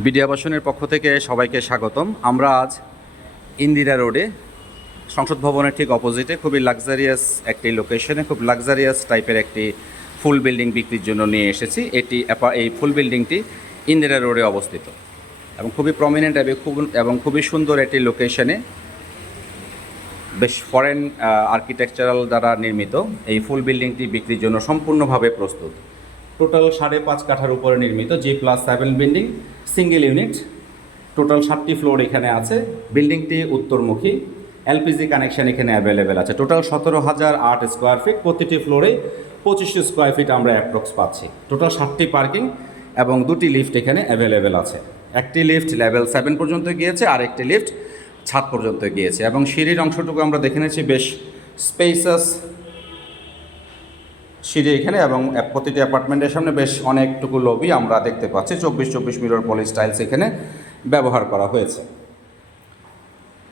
BD আবাসনের পক্ষ থেকে সবাইকে স্বাগতম। আমরা আজ ইন্দিরা রোডে সংসদ ভবনের ঠিক অপোজিটে খুবই লাক্সারিয়াস একটি লোকেশনে খুব লাক্সারিয়াস টাইপের একটি ফুল বিল্ডিং বিক্রির জন্য নিয়ে এসেছি। এই ফুল বিল্ডিংটি ইন্দিরা রোডে অবস্থিত এবং খুবই প্রমিনেন্ট এবং খুবই সুন্দর একটি লোকেশনে বেশ ফরেন আর্কিটেকচারাল দ্বারা নির্মিত এই ফুল বিল্ডিংটি বিক্রির জন্য সম্পূর্ণভাবে প্রস্তুত। টোটাল 5.5 কাঠার উপরে নির্মিত G+7 building, single unit, total 7টি ফ্লোর এখানে আছে। বিল্ডিংটি উত্তরমুখী, এলপিজি কানেকশন এখানে অ্যাভেলেবেল আছে। টোটাল 17,008 স্কোয়ার ফিট, প্রতিটি ফ্লোরে 25 স্কোয়ার ফিট আমরা অ্যাপ্রক্স পাচ্ছি। টোটাল 7টি পার্কিং এবং 2টি লিফট এখানে অ্যাভেলেবেল আছে। একটি লিফট লেভেল 7 পর্যন্ত গিয়েছে আর একটি লিফট ছাদ পর্যন্ত গিয়েছে এবং সিঁড়ির অংশটুকু আমরা দেখে নিয়েছি বেশ স্পেসাস সিঁড়ি এখানে এবং প্রতিটি অ্যাপার্টমেন্টের সামনে বেশ অনেকটুকু লবি আমরা দেখতে পাচ্ছি। 24 মিরর পলি টাইলস এখানে ব্যবহার করা হয়েছে।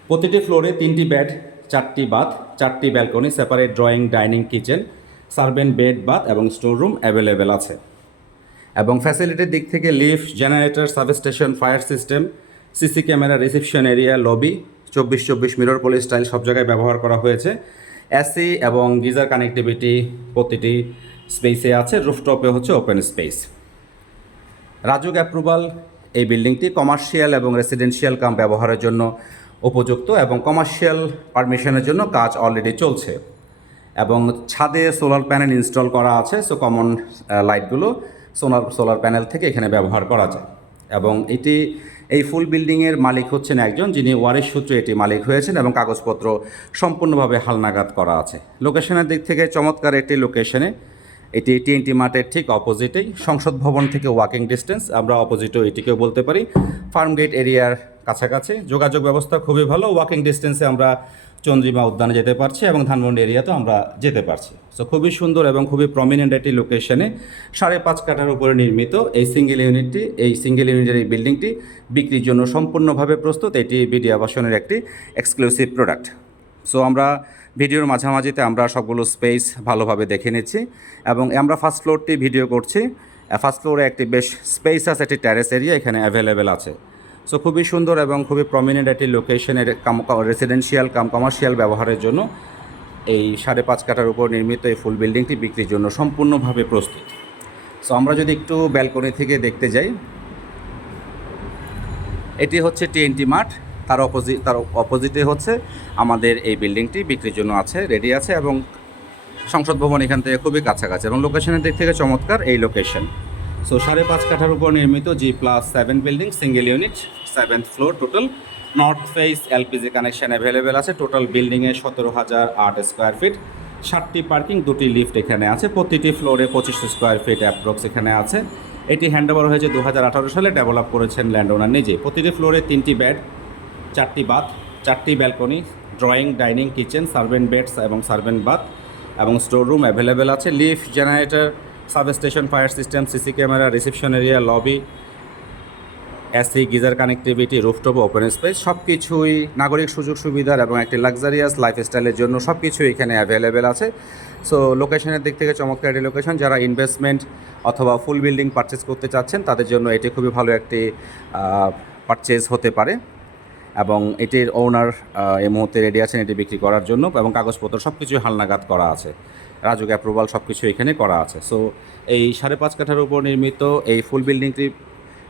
প্রতিটি ফ্লোরে 3টি বেড, 4টি বাথ, 4টি balcony, separate drawing, dining, kitchen, servant bed, bath এবং স্টোর রুম অ্যাভেলেবেল আছে। এবং ফ্যাসিলিটির দিক থেকে lift, generator, substation, fire system, CC camera, reception area, lobby, 24 mirror poly tile সব জায়গায় ব্যবহার করা হয়েছে। এসি এবং গিজার কানেক্টিভিটি প্রতিটি স্পেসে আছে। রুফটপে হচ্ছে ওপেন স্পেস। রাজুক অ্যাপ্রুভাল এই বিল্ডিংটি কমার্শিয়াল এবং রেসিডেন্সিয়াল কাম ব্যবহারের জন্য উপযুক্ত এবং কমার্শিয়াল পারমিশনের জন্য কাজ অলরেডি চলছে এবং ছাদে সোলার প্যানেল ইনস্টল করা আছে। সো কমন লাইটগুলো সোলার প্যানেল থেকে এখানে ব্যবহার করা যায় এবং এই ফুল বিল্ডিংয়ের মালিক হচ্ছেন একজন, যিনি ওয়ারিশ সূত্রে এটি মালিক হয়েছেন এবং কাগজপত্র সম্পূর্ণভাবে হালনাগাদ করা আছে। লোকেশনের দিক থেকে চমৎকার একটি লোকেশনে, এটি টিএনটি মার্টের ঠিক অপোজিটেই, সংসদ ভবন থেকে ওয়াকিং ডিস্টেন্স, আমরা অপোজিটও এটিকেও বলতে পারি, ফার্মগেট এরিয়ার কাছাকাছি। যোগাযোগ ব্যবস্থা খুবই ভালো। ওয়াকিং ডিস্টেন্সে আমরা চন্দ্রিমা উদ্যানে যেতে পারছি এবং ধানমন্ডি এরিয়াতেও আমরা যেতে পারছি। সো খুবই সুন্দর এবং খুবই প্রমিনেন্ট একটি লোকেশনে 5.5 কাঠার উপরে নির্মিত এই সিঙ্গেল ইউনিটের এই বিল্ডিংটি বিক্রির জন্য সম্পূর্ণভাবে প্রস্তুত। এটি বিডি আবাসনের একটি এক্সক্লুসিভ প্রোডাক্ট। সো আমরা ভিডিওর মাঝামাঝিতে আমরা সবগুলো স্পেস ভালোভাবে দেখে নিচ্ছি এবং আমরা ফার্স্ট ফ্লোরটি ভিডিও করছি। ফার্স্ট ফ্লোরে একটি বেশ স্পেসাস একটি ট্যারেস এরিয়া এখানে অ্যাভেলেবেল আছে। সো খুবই সুন্দর এবং খুবই প্রমিনেন্ট একটি লোকেশনের রেসিডেন্সিয়াল কমার্শিয়াল ব্যবহারের জন্য এই 5.5 কাঠার উপর নির্মিত এই ফুল বিল্ডিংটি বিক্রির জন্য সম্পূর্ণভাবে প্রস্তুত। সো আমরা যদি একটু ব্যালকনি থেকে দেখতে যাই, এটি হচ্ছে টিএনটি মার্ট, তার অপোজিটে হচ্ছে আমাদের এই বিল্ডিংটি বিক্রির জন্য রেডি আছে এবং সংসদ ভবন এখান থেকে খুবই কাছাকাছি এবং লোকেশনের দিক থেকে চমৎকার এই লোকেশন। সো 5.5 কাঠার উপর নির্মিত G+7 building, single unit, 7th floor, total north face LPG connection available আছে। টোটাল বিল্ডিংয়ে 17,008 স্কোয়ার ফিট, 7টি পার্কিং, 2টি লিফট এখানে আছে। প্রতিটি ফ্লোরে 25 স্কোয়ার ফিট অ্যাপ্রক্স এখানে আছে। এটি হ্যান্ডওভার হয়েছে 2018 সালে, ডেভেলপ করেছেন ল্যান্ড ওনার নিজে। প্রতিটি ফ্লোরে 3টি বেড, 4টি বাথ, 4টি balcony, drawing, dining, kitchen, servant beds এবং সার্ভেন্ট বাথ এবং স্টোর রুম অ্যাভেলেবেল আছে। Lift, generator, substation, fire system, CC camera, reception area, lobby, AC, geyser connectivity, rooftop, open space সব কিছুই নাগরিক সুযোগ সুবিধার এবং একটি লাক্সারিয়াস লাইফস্টাইলের জন্য সব কিছুই এখানে অ্যাভেলেবেল আছে। সো লোকেশনের দিক থেকে চমৎকার একটি লোকেশন। যারা ইনভেস্টমেন্ট অথবা ফুল বিল্ডিং পারচেস করতে চাচ্ছেন তাদের জন্য এটি খুবই ভালো একটি পারচেজ হতে পারে এবং এটির ওনার এই মুহূর্তে রেডি আছেন এটি বিক্রি করার জন্য এবং কাগজপত্র সব কিছুই হালনাগাদ করা আছে। রাজুক অ্যাপ্রুভাল সব কিছু এখানে করা আছে। সো এই 5.5 কাঠার উপর নির্মিত এই ফুল বিল্ডিংটি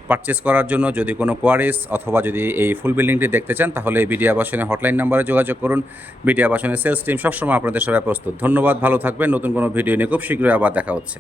পারচেস করার জন্য যদি কোনো কোয়ারিজ অথবা যদি এই ফুল বিল্ডিংটি দেখতে চান তাহলে বিডি আবাসনের হটলাইন নাম্বারে যোগাযোগ করুন। বিডি আবাসনের সেলস টিম সবসময় আপনাদের সেবায় প্রস্তুত। ধন্যবাদ, ভালো থাকবেন। নতুন কোনো ভিডিও নিয়ে খুব শীঘ্রই আবার দেখা হচ্ছে।